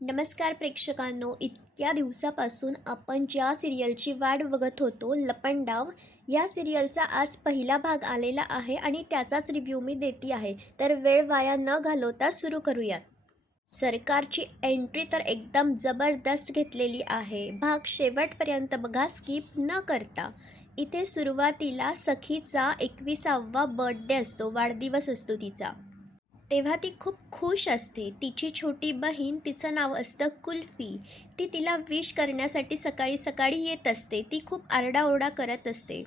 नमस्कार प्रेक्षकांनो इतक्या दिवसापासून आपण ज्या सिरियलची वाट बघत होतो लपंडाव या सिरियलचा आज पहिला भाग आलेला आहे आणि त्याचाच रिव्ह्यू मी देते आहे. तर वेळ वाया न घालवता सुरू करूयात सरकारची एंट्री तर एकदम जबरदस्त घेतलेली आहे. भाग शेवटपर्यंत बघा स्किप न करता. इथे सुरुवातीला सखीचा एकविसावा बर्थडे असतो वाढदिवस असतो तिचा. तेव्हा ती खूप खुश असते. तिची छोटी बहीण तिचं नाव असतं कुल्फी. ती तिला विश करण्यासाठी सकाळी सकाळी येत असते. ती खूप आरडाओरडा करत असते.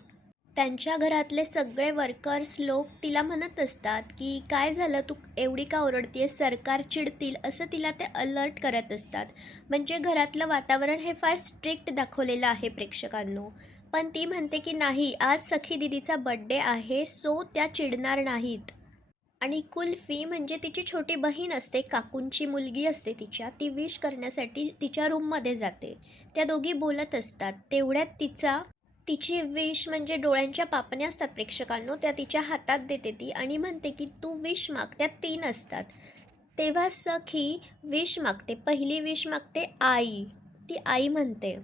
त्यांच्या घरातले सगळे वर्कर्स लोक तिला म्हणत असतात की काय झालं? तू एवढी का ओरडतीये सरकार चिडतील. असं तिला ते अलर्ट करत असतात. म्हणजे घरातलं वातावरण हे फार स्ट्रिक्ट दाखवलेलं आहे प्रेक्षकांनो. पण ती म्हणते की नाही आज सखी दिदीचा बड्डे आहे सो त्या चिडणार नाहीत. आणि कुल्फी म्हणजे तिची छोटी बहीण असते काकूंची मुलगी असते तिच्या ती विश करण्यासाठी तिच्या रूममध्ये जाते. त्या दोघी बोलत असतात. तेवढ्यात तिचा तिची विश म्हणजे डोळ्यांच्या पापण्या असतात प्रेक्षकांनो त्या तिच्या हातात देते ती आणि म्हणते की तू विश माग. त्यात तीन असतात. तेव्हा सखी विश मागते. पहिली विश मागते आई. ती आई म्हणते.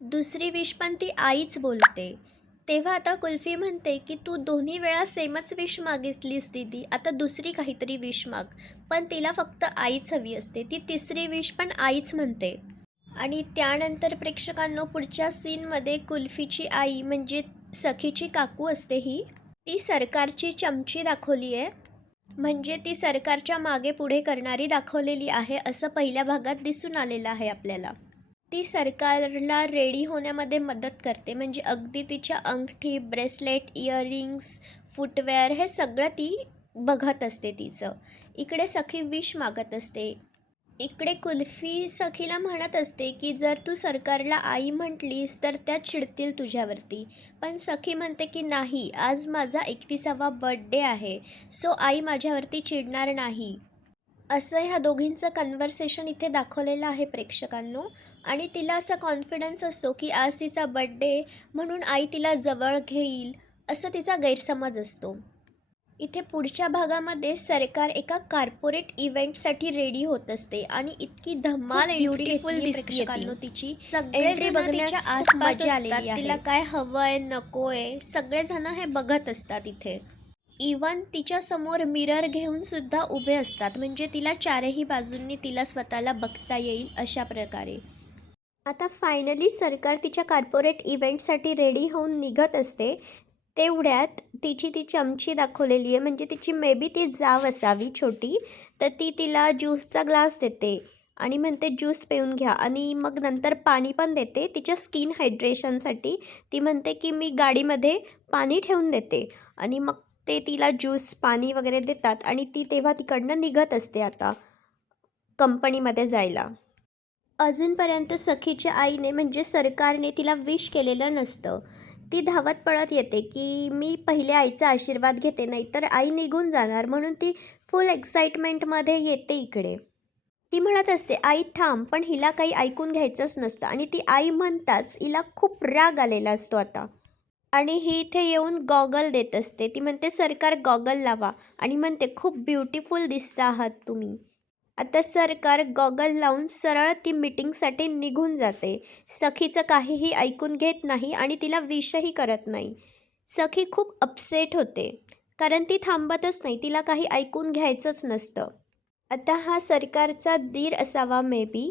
दुसरी विश पण ती आईच बोलते. तेव्हा आता कुल्फी म्हणते की तू दोन्ही वेळा सेमच विश मागितलीस दीदी. आता दुसरी काहीतरी विश माग. पण तिला फक्त आईच हवी असते. ती तिसरी विश पण आईच म्हणते. आणि त्यानंतर प्रेक्षकांनो पुढच्या सीनमध्ये कुल्फीची आई म्हणजे सखीची काकू असते ही ती सरकारची चमची दाखवली आहे. म्हणजे ती सरकारच्या मागे पुढे करणारी दाखवलेली आहे असं पहिल्या भागात दिसून आलेलं आहे आपल्याला. ती सरकारला रेडी होण्यामध्ये मदत करते. म्हणजे अगदी तिच्या अंगठी ब्रेसलेट इयरिंग्स फुटवेअर हे सगळं ती बघत असते तिचं. इकडे सखी विश मागत असते. इकडे कुल्फी सखीला म्हणत असते की जर तू सरकारला आई म्हटलीस तर त्या चिडतील तुझ्यावरती. पण सखी म्हणते की नाही आज माझा एकविसावा बड्डे आहे. सो आई माझ्यावरती चिडणार नाही. असं ह्या दोघींचं कन्व्हर्सेशन इथे दाखवलेलं आहे प्रेक्षकांनो. आणि तिला असा कॉन्फिडन्स असतो की आज तिचा बड्डे म्हणून आई तिला जवळ घेईल असं तिचा गैरसमज असतो. इथे पुढच्या भागामध्ये सरकार एका कॉर्पोरेट इव्हेंटसाठी रेडी होत असते आणि इतकी धमाल ब्युटिफुल दिसते तिची. सगळे बघण्याच्या आसपास आलेली. तिला काय हवंय नकोय सगळेजण हे बघत असतात इथे. इवन तिच्या समोर मिरर घेऊन सुद्धा उभे असतात. म्हणजे तिला चारही बाजूंनी तिला स्वतःला बघता येईल अशा प्रकारे. आता फायनली सरकार तिच्या कॉर्पोरेट इव्हेंटसाठी रेडी होऊन निघत असते तेवढ्यात तिची ती चमची दाखवलेली आहे. म्हणजे तिची मे बी ती जाव असावी छोटी तर ती तिला ज्यूसचा ग्लास देते आणि म्हणते ज्यूस पिऊन घ्या. आणि मग नंतर पाणी पण देते तिच्या स्किन हायड्रेशनसाठी ती म्हणते की मी गाडीमध्ये पाणी ठेवून देते. आणि मग ते तिला ज्यूस पाणी वगैरे देतात आणि ती तेव्हा तिकडनं निघत असते आता कंपनीमध्ये जायला. अजूनपर्यंत सखीच्या आईने म्हणजे सरकारने तिला विश केलेलं नसतं. ती धावत पळत येते की मी पहिल्या आईचा आशीर्वाद घेते नाही तर आई निघून जाणार. म्हणून ती फुल एक्साइटमेंटमध्ये येते इकडे. ती म्हणत असते आई थांब पण हिला काही ऐकून घ्यायचंच नसतं. आणि ती आई म्हणताच हिला खूप राग आलेला असतो आता. आणि ही इथे येऊन गॉगल देत असते. ती म्हणते सरकार गॉगल लावा. आणि म्हणते खूप ब्युटिफुल दिसता आहात तुम्ही. आता सरकार गॉगल लावून सरळ ती मीटिंगसाठी निघून जाते. सखीचं काहीही ऐकून घेत नाही आणि तिला विषही करत नाही. सखी खूप अपसेट होते. कारण ती थांबतच नाही तिला काही ऐकून घ्यायचंच नसतं. आता हा सरकारचा दीर असावा मे बी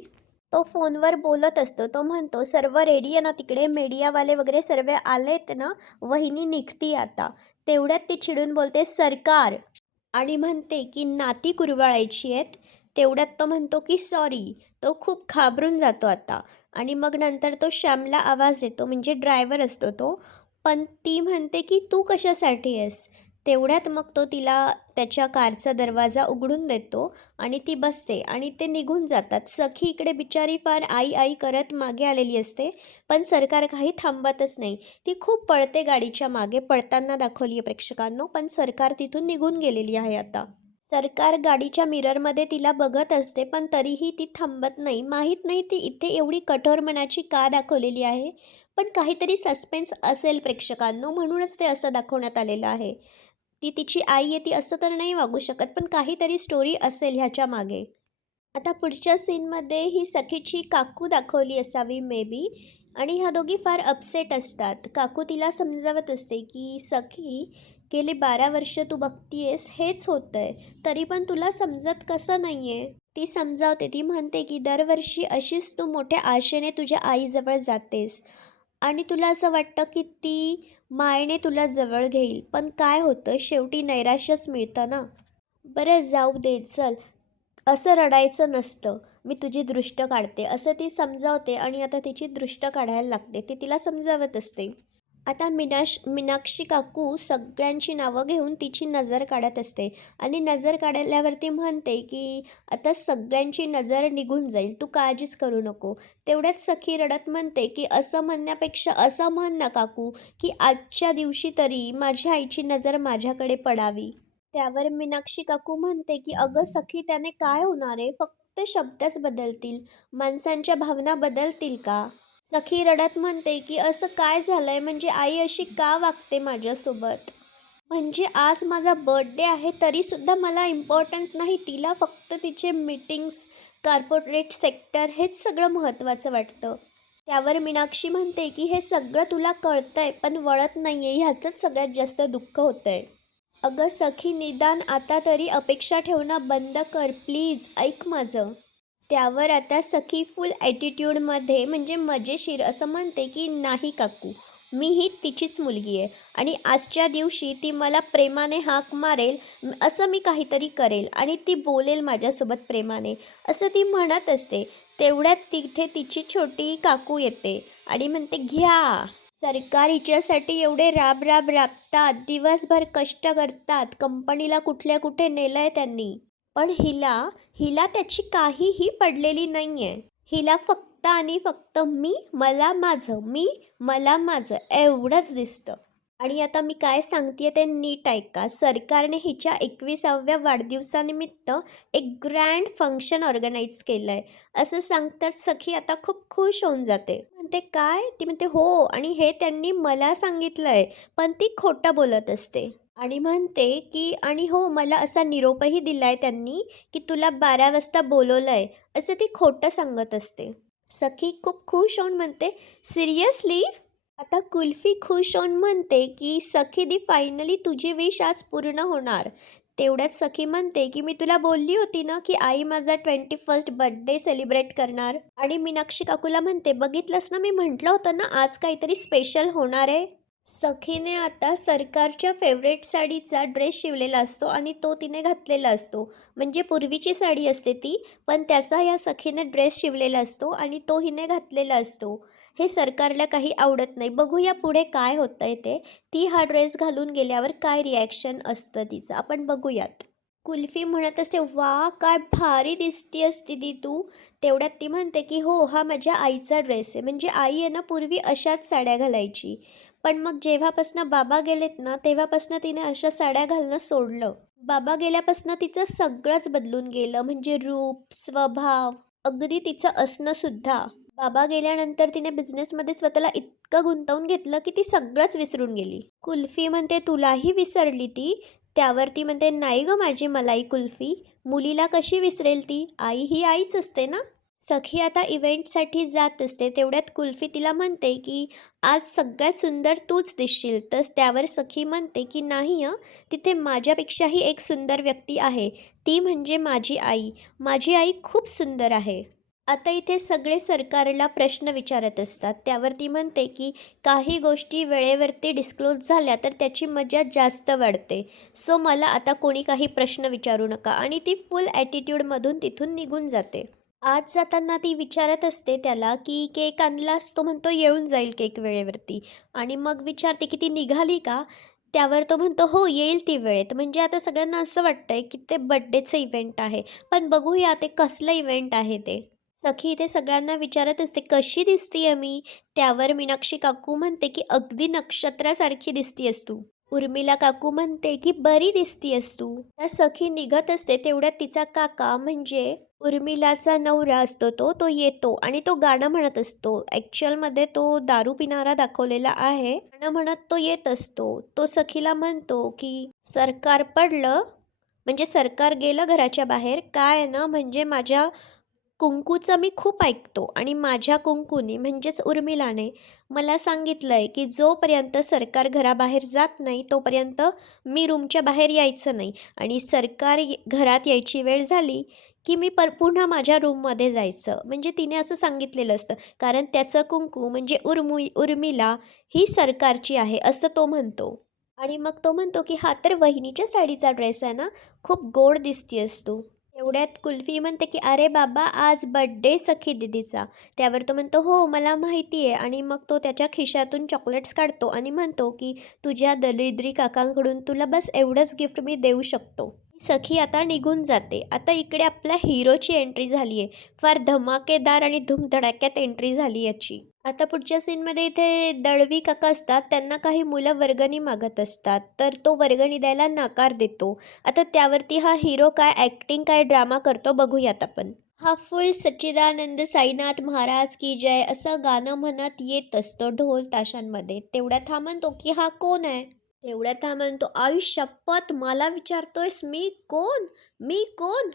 तो फोनवर बोलत असतो तो म्हणतो सर्व रेडी आहे ना तिकडे? मीडियावाले वगैरे सर्व आलेत ना? वहिनी निघती आता. तेवढ्यात ती चिडून बोलते सरकार. आणि म्हणते की नाती कुरवाळायची आहेत. तेवढ्यात तो म्हणतो की सॉरी. तो खूप घाबरून जातो आता. आणि मग नंतर तो श्यामला आवाज येतो म्हणजे ड्रायव्हर असतो तो. पण ती म्हणते की तू कशासाठी आहेस? तेवढ्यात मग तो तिला त्याच्या कारचा दरवाजा उघडून देतो आणि ती बसते आणि ते निघून जातात. सखी इकडे बिचारी फार आई आई करत मागे आलेली असते पण सरकार काही थांबतच नाही. ती खूप पळते गाडीच्या मागे पळताना दाखवली आहे प्रेक्षकांनो पण सरकार तिथून निघून गेलेली आहे आता. सरकार गाडीच्या मिररमध्ये तिला बघत असते पण तरीही ती थांबत नाही. माहीत नाही ती इथे एवढी कठोर मनाची का दाखवलेली आहे? पण काहीतरी सस्पेन्स असेल प्रेक्षकांनो म्हणूनच ते असं दाखवण्यात आलेलं आहे. ती तिची आई आहे ती असं तर नाही वागू शकत पण काहीतरी स्टोरी असेल ह्याच्या मागे. आता पुढच्या सीनमध्ये ही सखीची काकू दाखवली असावी मे बी आणि ह्या दोघी फार अपसेट असतात. काकू तिला समजावत असते की सखी गेली बारा वर्ष तू बघतीयेस हेच होतं आहे तरी पण तुला समजत कसं नाही आहे ती समजावते ती म्हणते की दरवर्षी अशीच तू मोठ्या आशेने तुझ्या आईजवळ जातेस. आणि तुला असं वाटतं की ती मायने तुला जवळ घेईल. पण काय होतं? शेवटी नैराश्यच मिळतं ना? बरं जाऊ दे चल. असं रडायचं नसतं. मी तुझी दृष्ट काढते. असं ती समजावते आणि आता तिची दृष्ट काढायला लागते. ती तिला समजावत असते. आता मीनाश मीनाक्षी काकू सगळ्यांची नावं घेऊन तिची नजर काढत असते आणि नजर काढल्यावरती म्हणते की आता सगळ्यांची नजर निघून जाईल तू काळजीच करू नको. तेवढ्यात सखी रडत म्हणते की असं म्हणण्यापेक्षा असं म्हण ना काकू की आजच्या दिवशी तरी माझ्या आईची नजर माझ्याकडे पडावी. त्यावर मीनाक्षी काकू म्हणते की अगं सखी त्याने काय होणार आहे? फक्त शब्दच बदलतील. माणसांच्या भावना बदलतील का? सखी रडत म्हणते की असं काय झालंय? म्हणजे आई अशी का वागते माझ्यासोबत? म्हणजे आज माझा बर्थडे आहे तरीसुद्धा मला इम्पॉर्टन्स नाही. तिला फक्त तिचे मीटिंग्स कार्पोरेट सेक्टर हेच सगळं महत्त्वाचं वाटतं. त्यावर मीनाक्षी म्हणते की हे सगळं तुला कळतंय पण वळत नाही आहे ह्याचंच सगळ्यात जास्त दुःख होतं आहे अगं सखी निदान आता तरी अपेक्षा ठेवणं बंद कर प्लीज. ऐक माझं. त्यावर आता सखी फुल ॲटिट्यूडमध्ये म्हणजे मजेशीर असं म्हणते की नाही काकू मी ही तिचीच मुलगी आहे आणि आजच्या दिवशी ती मला प्रेमाने हाक मारेल असं मी काहीतरी करेल आणि ती बोलेल माझ्यासोबत प्रेमाने असं ती म्हणत असते. तेवढ्यात तिथे तिची छोटी काकू येते आणि म्हणते घ्या. सरकार हिच्यासाठी एवढे राब राब राबतात दिवसभर कष्ट करतात कंपनीला कुठल्या कुठे नेलं आहे त्यांनी. पण हिला हिला त्याची काहीही पडलेली नाही आहे हिला फक्त आणि फक्त मी मला माझं मी मला माझं एवढंच दिसतं. आणि आता मी काय सांगते ते नीट ऐका. सरकारने हिच्या एकविसाव्या वाढदिवसानिमित्त एक ग्रँड फंक्शन ऑर्गनाईज केलं आहे असं सांगतात सखी आता खूप खुश होऊन जाते. म्हणते काय? ती म्हणते हो. आणि हे त्यांनी मला सांगितलं आहे पण ती खोटं बोलत असते. आणि म्हणते की आणि हो मला असा निरोपही दिला आहे त्यांनी की तुला बारा वाजता बोलवलं आहे असं ती खोटं सांगत असते. सखी खूप खुश होऊन म्हणते सिरियसली? आता कुल्फी खुश होऊन म्हणते की सखी दी फायनली तुझी विश आज पूर्ण होणार. तेवढ्यात सखी म्हणते की मी तुला बोलली होती ना की आई माझा ट्वेंटी फर्स्ट बर्थडे सेलिब्रेट करणार? आणि मीनाक्षी काकूला म्हणते बघितलंस ना मी म्हटलं होतं ना आज काहीतरी स्पेशल होणार आहे? सखीने आता सरकारच्या फेवरेट साडीचा ड्रेस शिवलेला असतो आणि तो तिने घातलेला असतो. म्हणजे पूर्वीची साडी असते ती पण त्याचा या सखीने ड्रेस शिवलेला असतो आणि तो हिने घातलेला असतो. हे सरकारला काही आवडत नाही. बघूया पुढे काय होतं आहे ते. ती हा ड्रेस घालून गेल्यावर काय रिॲक्शन असतं तिचं? आपण बघूयात. कुल्फी म्हणत असते वा काय भारी दिसती असती ती तू. तेवढ्यात ती म्हणते की हो हा माझ्या आईचा ड्रेस आहे. म्हणजे आई आहे ना पूर्वी अशाच साड्या घालायची. पण मग जेव्हापासनं बाबा गेलेत ना तेव्हापासनं तिने अशा साड्या घालणं सोडलं. बाबा गेल्यापासनं तिचं सगळंच बदलून गेलं म्हणजे रूप स्वभाव अगदी तिचं असणं सुद्धा. बाबा गेल्यानंतर तिने बिझनेसमध्ये स्वतःला इतकं गुंतवून घेतलं की ती सगळंच विसरून गेली. कुल्फी म्हणते तुलाही विसरली ती. त्यावरती म्हणते नाही ग माझी मलाई कुल्फी मुलीला कशी विसरेल ती? आई ही आईच असते ना? सखी आता इव्हेंटसाठी जात असते. तेवढ्यात कुल्फी तिला म्हणते की आज सगळ्यात सुंदर तूच दिसशील. तर त्यावर सखी म्हणते की नाही हं तिथे माझ्यापेक्षाही एक सुंदर व्यक्ती आहे. ती म्हणजे माझी आई. माझी आई खूप सुंदर आहे. आता इथे सगळे सरकारला प्रश्न विचारत असतात. त्यावर ती म्हणते की काही गोष्टी वेळेवरती डिस्क्लोज झाल्या तर त्याची मजा जास्त वाढते. सो मला आता कोणी काही प्रश्न विचारू नका. आणि ती फुल ॲटिट्यूडमधून तिथून निघून जाते. आज जाताना ती विचारत असते त्याला की केक आणलास? तो म्हणतो येऊन जाईल केक वेळेवरती. आणि मग विचारते की ती निघाली का? त्यावर तो म्हणतो हो येईल ती वेळेत. म्हणजे आता सगळ्यांना असं वाटतंय की ते बड्डेचं इव्हेंट आहे. पण बघूया ते कसलं इव्हेंट आहे ते. सखी इथे सगळ्यांना विचारत असते कशी दिसतीये मी? त्यावर मीनाक्षी काकू म्हणते की अगदी नक्षत्रासारखी दिसतीयस तू. उर्मिला काकू म्हणते की बरी दिसतीयस तू. त्या सखी निघत असते तेवढ्यात तिचा काका म्हणजे उर्मिलाचा नवरा असतो तो तो येतो आणि तो गाणं म्हणत असतो. ॲक्च्युअलमध्ये तो दारू पिणारा दाखवलेला आहे. गाणं म्हणत तो येत असतो. तो सखीला म्हणतो की सरकार पडलं म्हणजे सरकार गेलं घराच्या बाहेर काय आहे ना म्हणजे माझ्या कुंकूचं मी खूप ऐकतो आणि माझ्या कुंकूने म्हणजेच उर्मिलाने मला सांगितलं आहे की जोपर्यंत सरकार घराबाहेर जात नाही तोपर्यंत मी रूमच्या बाहेर यायचं नाही. आणि सरकार घरात यायची वेळ झाली की मी पर पुन्हा माझ्या रूममध्ये जायचं. म्हणजे तिने असं सांगितलेलं असतं. कारण त्याचं कुंकू म्हणजे उर्मु उर्मिला ही सरकारची आहे असं तो म्हणतो. आणि मग तो म्हणतो की हा तर वहिनीच्या साडीचा ड्रेस आहे ना? खूप गोड दिसती असतो एवढ्यात कुल्फी म्हणते की अरे बाबा आज बड्डे सखी दिदीचा. त्यावर तो म्हणतो हो मला माहिती आहे. आणि मग तो त्याच्या खिशातून चॉकलेट्स काढतो आणि म्हणतो की तुझ्या दलिद्री काकांकडून तुला बस एवढंच गिफ्ट मी देऊ शकतो. सखी आता निघून जाते. आता इकडे आपल्या हिरोची एंट्री झाली आहे फार धमाकेदार आणि धुमधडाक्यात एंट्री झाली याची. आता पुढच्या सीनमध्ये इथे दळवी काका असतात. त्यांना काही मुलं वर्गणी मागत असतात. तर तो वर्गणी द्यायला नकार देतो. आता त्यावरती हा हिरो काय ॲक्टिंग काय ड्रामा करतो बघूयात आपण. हा फुल सच्चिदानंद साईनाथ महाराज की जय असं गाणं म्हणत येत असतो ढोल ताशांमध्ये. तेवढ्यात हा म्हणतो की हा कोण आहे? तेवढ्यात हा म्हणतो आई शपथ मला विचारतोयस मी कोण? मी कोण?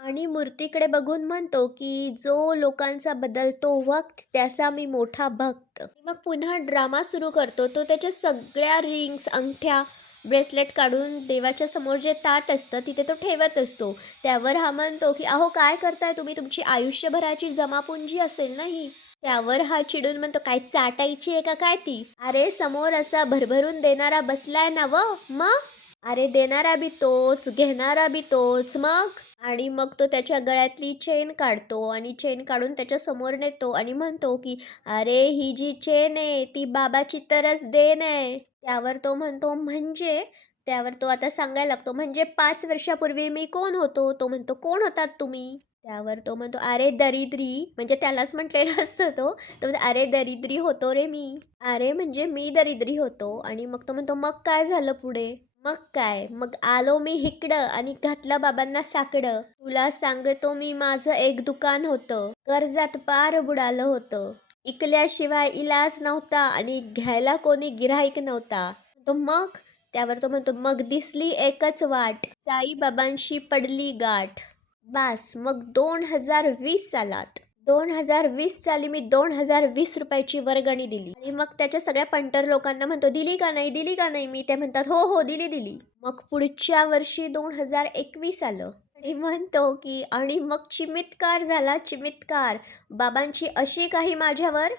आणि मूर्तीकडे बघून म्हणतो की जो लोकांचा बदलतो वक्त त्याचा मी मोठा भक्त. मग पुन्हा ड्रामा सुरू करतो. तो त्याच्या सगळ्या रिंग्स अंगठ्या ब्रेसलेट काढून देवाच्या समोर जे ताट असतं तिथे तो ठेवत असतो. त्यावर हा म्हणतो की अहो काय करताय तुम्ही? तुमची आयुष्यभराची जमापुंजी असेल ना ही? त्यावर हा चिडून म्हणतो काय चाटायची आहे का काय ती? अरे समोर असा भरभरून देणारा बसलाय ना व मग? अरे देणारा बी तोच घेणारा बी तोच मग? आणि मग तो त्याच्या गळ्यातली चेन काढतो आणि चेन काढून त्याच्यासमोर नेतो आणि म्हणतो की अरे ही जी चेन आहे ती बाबाची तरच देण आहे. त्यावर तो म्हणतो म्हणजे? त्यावर तो आता सांगायला लागतो म्हणजे पाच वर्षापूर्वी मी कोण होतो? तो म्हणतो कोण होतात तुम्ही? त्यावर तो म्हणतो अरे दरिद्री. म्हणजे त्यालाच म्हटलेलं असतं तो. तो म्हणतो अरे दरिद्री होतो रे मी. अरे म्हणजे मी दरिद्री होतो. आणि मग तो म्हणतो मग काय झालं पुढे? मग काय? मग आलो मी हिकडं आणि घातलं बाबांना साकडं. तुला सांगतो मी माझं एक दुकान होतं. कर्जात पार बुडालं होतं. इकल्याशिवाय इलाज नव्हता आणि घ्यायला कोणी गिऱ्हाईक नव्हता. तो मग? त्यावर तो म्हणतो मग दिसली एकच वाट. साईबाबांशी पडली गाठ. बास मग दोन हजार वीस सालात. दोन हजार वीस साली मी दोन हजार वीस रुपयाची वर्गणी दिली. आणि मग त्याच्या सगळ्या पंटर लोकांना म्हणतो दिली का नाही? दिली का नाही? मी ते म्हणतात हो हो दिली दिली. मग पुढच्या वर्षी दोन हजार एकवीस आलं. आणि म्हणतो की आणि मग चिमितकार झाला चिमितकार. बाबांची अशी काही माझ्यावर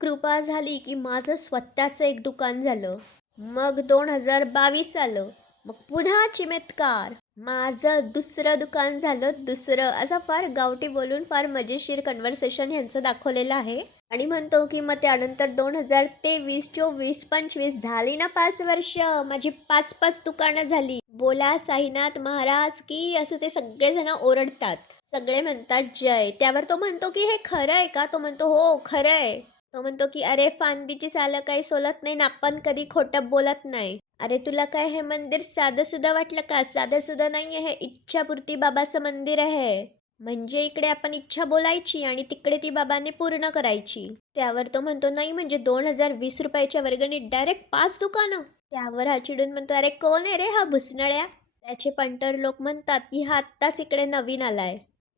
कृपा झाली की माझं स्वतःचं एक दुकान झालं. मग दोन हजार बावीस आलं. मग पुन्हा चिमितकार. माझं दुसरं दुकान झालं दुसरं असं फार गावठी बोलून फार मजेशीर कन्व्हर्सेशन ह्यांचं दाखवलेलं आहे. आणि म्हणतो की मग त्यानंतर दोन हजार तेवीस चोवीस पंचवीस झाली ना पाच वर्ष. माझी पाच पाच दुकानं झाली. बोला साईनाथ महाराज की असं ते सगळेजण ओरडतात. सगळे म्हणतात जय. त्यावर तो म्हणतो की हे खरं आहे का? तो म्हणतो हो खरं आहे. तो म्हणतो की अरे फांदीची सालं काही सोलत नाही ना आपण कधी खोटं बोलत नाही. अरे तुला काय हे मंदिर साधं सुद्धा वाटलं का? साधं सुद्धा नाही आहे हे इच्छापूर्ती बाबाचं मंदिर आहे. म्हणजे इकडे आपण इच्छा बोलायची आणि तिकडे ती बाबाने पूर्ण करायची. त्यावर तो म्हणतो नाही म्हणजे दोन हजार वीस रुपयाच्या वर्गणीत डायरेक्ट पाच दुकानं. त्यावर हा चिडून म्हणतो अरे कोण आहे रे हा भुसनळ्या? त्याचे पंटर लोक म्हणतात की हा आत्ताच इकडे नवीन आलाय.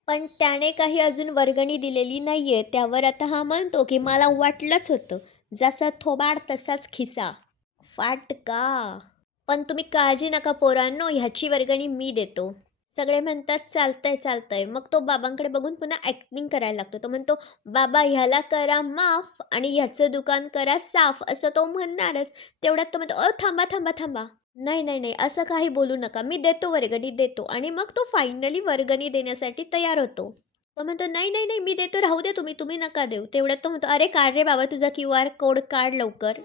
पण त्याने काही अजून वर्गणी दिलेली नाहीये. त्यावर आता हा म्हणतो की मला वाटलंच होतं जसा थोबाड तसाच खिसा. फाटका पण तुम्ही काळजी नका पोरांनो ह्याची वर्गणी मी देतो. सगळे म्हणतात चालतंय चालतंय. मग तो बाबांकडे बघून पुन्हा ॲक्टिंग करायला लागतो. तो म्हणतो बाबा ह्याला करा माफ आणि ह्याचं दुकान करा साफ असं तो म्हणणारच. तेवढ्यात तो म्हणतो अ थांबा थांबा थांबा. नाही नाही नाही असं काही बोलू नका. मी देतो वर्गणी देतो. आणि मग तो फायनली वर्गणी देण्यासाठी तयार होतो. तो म्हणतो नाही नाही नाही मी देतो राहू दे तुम्ही तुम्ही नका देऊ. तेवढ्यात तो म्हणतो अरे काढ रे बाबा तुझा क्यू आर कोड काढ लवकर.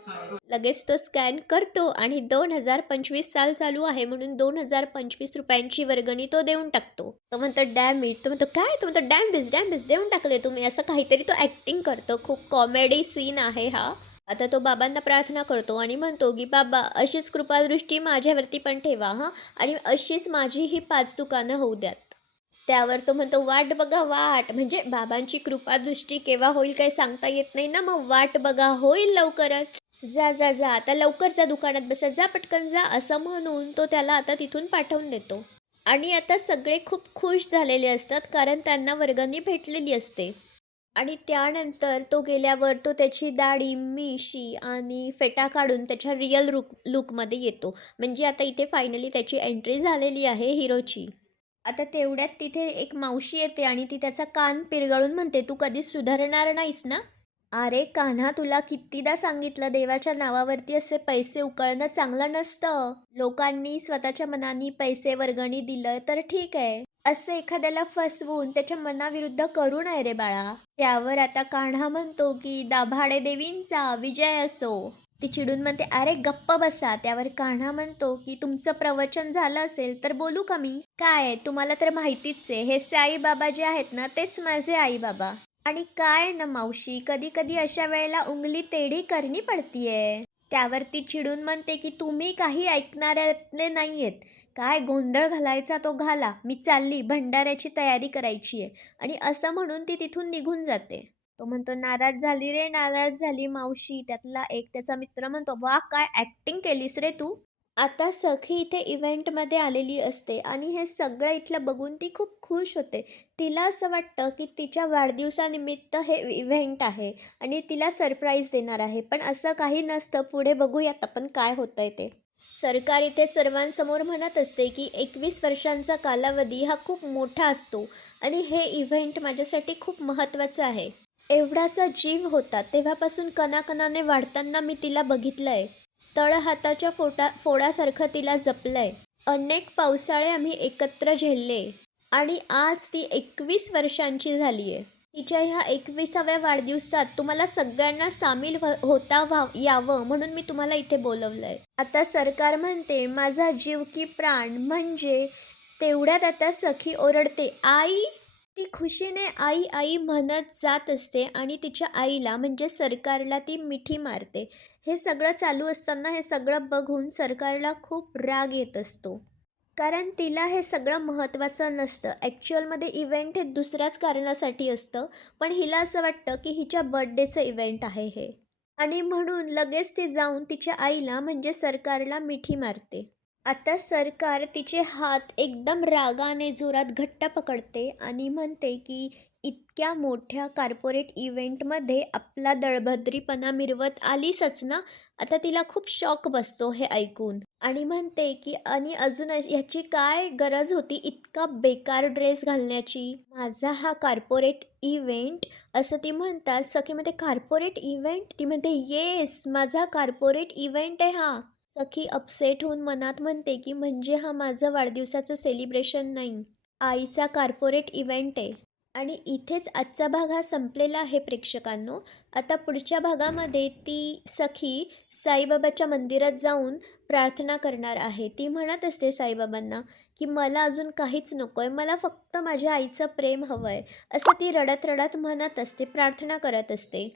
लगेच तो स्कॅन करतो आणि दोन हजार पंचवीस साल चालू आहे म्हणून दोन हजार पंचवीस रुपयांची वर्गणी तो देऊन टाकतो. तो म्हणतो डॅम इट. तो म्हणतो काय? तो म्हणतो डॅम बिस डॅम बिस देऊन टाकले तुम्ही. असं काहीतरी तो ॲक्टिंग करतो. खूप कॉमेडी सीन आहे हा. आता तो बाबांना प्रार्थना करतो आणि म्हणतो की बाबा अशीच कृपादृष्टी माझ्यावरती पण ठेवा हां. आणि अशीच माझी ही पाच दुकानं होऊ द्यात. त्यावर तो म्हणतो वाट बघा वाट. म्हणजे बाबांची कृपादृष्टी केव्हा होईल काही सांगता येत नाही ना मग वाट बघा होईल लवकरच. जा जा जा आता लवकर जा दुकानात बसा जा पटकन जा असं म्हणून तो त्याला आता तिथून पाठवून देतो. आणि आता सगळे खूप खुश झालेले असतात कारण त्यांना वर्गांनी भेटलेली असते. आणि त्यानंतर तो गेल्यावर तो त्याची दाढी मिशी आणि फेटा काढून त्याच्या रिअल रूक लुकमध्ये येतो. म्हणजे आता इथे फायनली त्याची एंट्री झालेली आहे हिरोची. आता तेवढ्यात तिथे एक मावशी येते आणि ती त्याचा कान पिरगळून म्हणते तू कधीच सुधारणार नाहीस ना? अरे कान्हा तुला कितीदा सांगितलं देवाच्या नावावरती असे पैसे उकळणं चांगलं नसतं. लोकांनी स्वतःच्या मनाने पैसे वर्गणी दिलं तर ठीक आहे. असं एखाद्याला फसवून त्याच्या मनाविरुद्ध करू नये रे बाळा. त्यावर आता कान्हा म्हणतो की दाभाडे देवींचा विजय असो. ती चिडून म्हणते अरे गप्प बसा त्यावर कान्हा म्हणतो की तुमचं प्रवचन झालं असेल तर बोलू का मी? काय? तुम्हाला तर माहितीच आहे हे साई बाबा जे आहेत ना तेच माझे आई बाबा आणि काय ना मावशी कधी कधी अशा वेळेला उंगली तेढी करणी पडतीये. त्यावर ती चिडून म्हणते की तुम्ही काही ऐकणाऱ्यातले नाहीयेत. काय गोंधळ घालायचा तो घाला. मी चालली भंडाऱ्याची तयारी करायची आहे आणि असं म्हणून ती तिथून निघून जाते. तो म्हणतो नाराज झाली रे नाराज झाली मावशी. त्यातला एक त्याचा मित्र म्हणतो वा काय ॲक्टिंग केलीस रे तू. आता सखी इथे इव्हेंटमध्ये आलेली असते आणि हे सगळं इथलं बघून ती खूप खुश होते. तिला असं वाटतं की तिच्या वाढदिवसानिमित्त हे इव्हेंट आहे आणि तिला सरप्राईज देणार आहे. पण असं काही नसतं पुढे बघूयात आपण काय होतं आहे ते. सरकार इथे सर्वांसमोर म्हणत असते की एकवीस वर्षांचा कालावधी हा खूप मोठा असतो आणि हे इव्हेंट माझ्यासाठी खूप महत्त्वाचं आहे. एवढासा जीव होता तेव्हापासून कणाकणाने वाढताना मी तिला बघितलं आहे तळ हाताच्या फोटा फोडासारखं तिला जपलंय. अनेक पावसाळे आम्ही एकत्र झेलले आणि आज ती एकवीस वर्षांची झाली आहे तिच्या ह्या एकविसाव्या वाढदिवसात तुम्हाला सगळ्यांना सामील व्ह होता व्हा यावं म्हणून मी तुम्हाला इथे बोलवलं आहे आता सरकार म्हणते माझा जीव की प्राण म्हणजे तेवढ्यात आता सखी ओरडते. आई ती खुशीने आई आई म्हणत जात असते आणि तिच्या आईला म्हणजे सरकारला ती मिठी मारते. हे सगळं चालू असताना हे सगळं बघून सरकारला खूप राग येत असतो. कारण तिला हे सगळं महत्त्वाचं नसतं. ॲक्च्युअलमध्ये इव्हेंट हे दुसऱ्याच कारणासाठी असतं पण हिला असं वाटतं की हिच्या बर्थडेचं इव्हेंट आहे हे. आणि म्हणून लगेच ती जाऊन तिच्या आईला म्हणजे सरकारला मिठी मारते. आता सरकार तिचे हात एकदम रागाने जोरात घट्ट पकडते आणि म्हणते की इतक्या मोठ्या कार्पोरेट इव्हेंटमध्ये आपला दळभद्रीपणा मिरवत आलीसच ना? आता तिला खूप शॉक बसतो हे ऐकून. आणि म्हणते की आणि अजून ह्याची काय गरज होती इतका बेकार ड्रेस घालण्याची? माझा हा कार्पोरेट इव्हेंट असं ती म्हणतात. सखीमध्ये कार्पोरेट इव्हेंट ती म्हणते येस माझा कार्पोरेट इव्हेंट आहे हा. सखी अपसेट होऊन मनात म्हणते की म्हणजे हा माझं वाढदिवसाचं सेलिब्रेशन नाही. आईचा कार्पोरेट इव्हेंट आहे. आणि इथेच आजचा भाग हा संपलेला आहे प्रेक्षकांनो. आता पुढच्या भागामध्ये ती सखी साईबाबाच्या मंदिरात जाऊन प्रार्थना करणार आहे. ती म्हणत असते साईबाबांना की मला अजून काहीच नको आहे मला फक्त माझ्या आईचं प्रेम हवं आहे असं ती रडत रडत म्हणत असते प्रार्थना करत असते.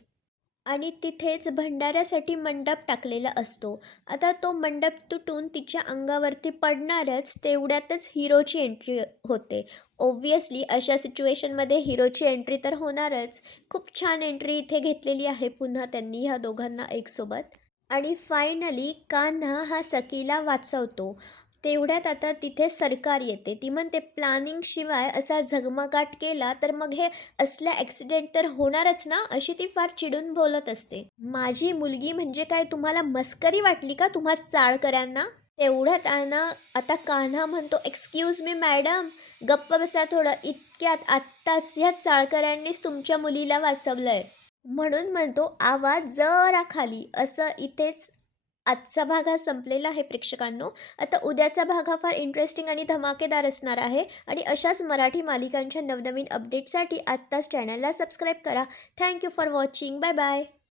आणि तिथेच भंडाऱ्यासाठी मंडप टाकलेला असतो. आता तो मंडप तुटून तिच्या अंगावरती पडणारच तेवढ्यातच हिरोची एंट्री होते. ओब्वियसली अशा सिच्युएशनमध्ये हिरोची एंट्री तर होणारच. खूप छान एंट्री इथे घेतलेली आहे पुन्हा त्यांनी ह्या दोघांना एकसोबत. आणि फायनली कान्हा हा सकीला वाचवतो. तेवढ्यात आता तिथे सरकार येते. ती म्हणते प्लॅनिंगशिवाय असा झगमगाट केला तर मग हे असल्या ॲक्सिडेंट तर होणारच ना? अशी ती फार चिडून बोलत असते. माझी मुलगी म्हणजे काय? तुम्हाला मस्करी वाटली का तुम्हा चाळकऱ्यांना? तेवढ्यात आना आता कान्हा म्हणतो एक्सक्यूज मी मॅडम. गप्प बसा थोडं. इतक्यात आत्ताच ह्या चाळकऱ्यांनीच तुमच्या मुलीला वाचवलं आहे म्हणून म्हणतो आवाज जरा खाली. असं इथेच आजचा भाग हा संपलेला आहे प्रेक्षकांनो. आता उद्याचा भाग हा फार इंटरेस्टिंग आणि धमाकेदार असणार आहे. आणि अशाच मराठी मालिकांच्या नवनवीन अपडेटसाठी आत्ताच चॅनलला सबस्क्राईब करा. Thank you for watching bye bye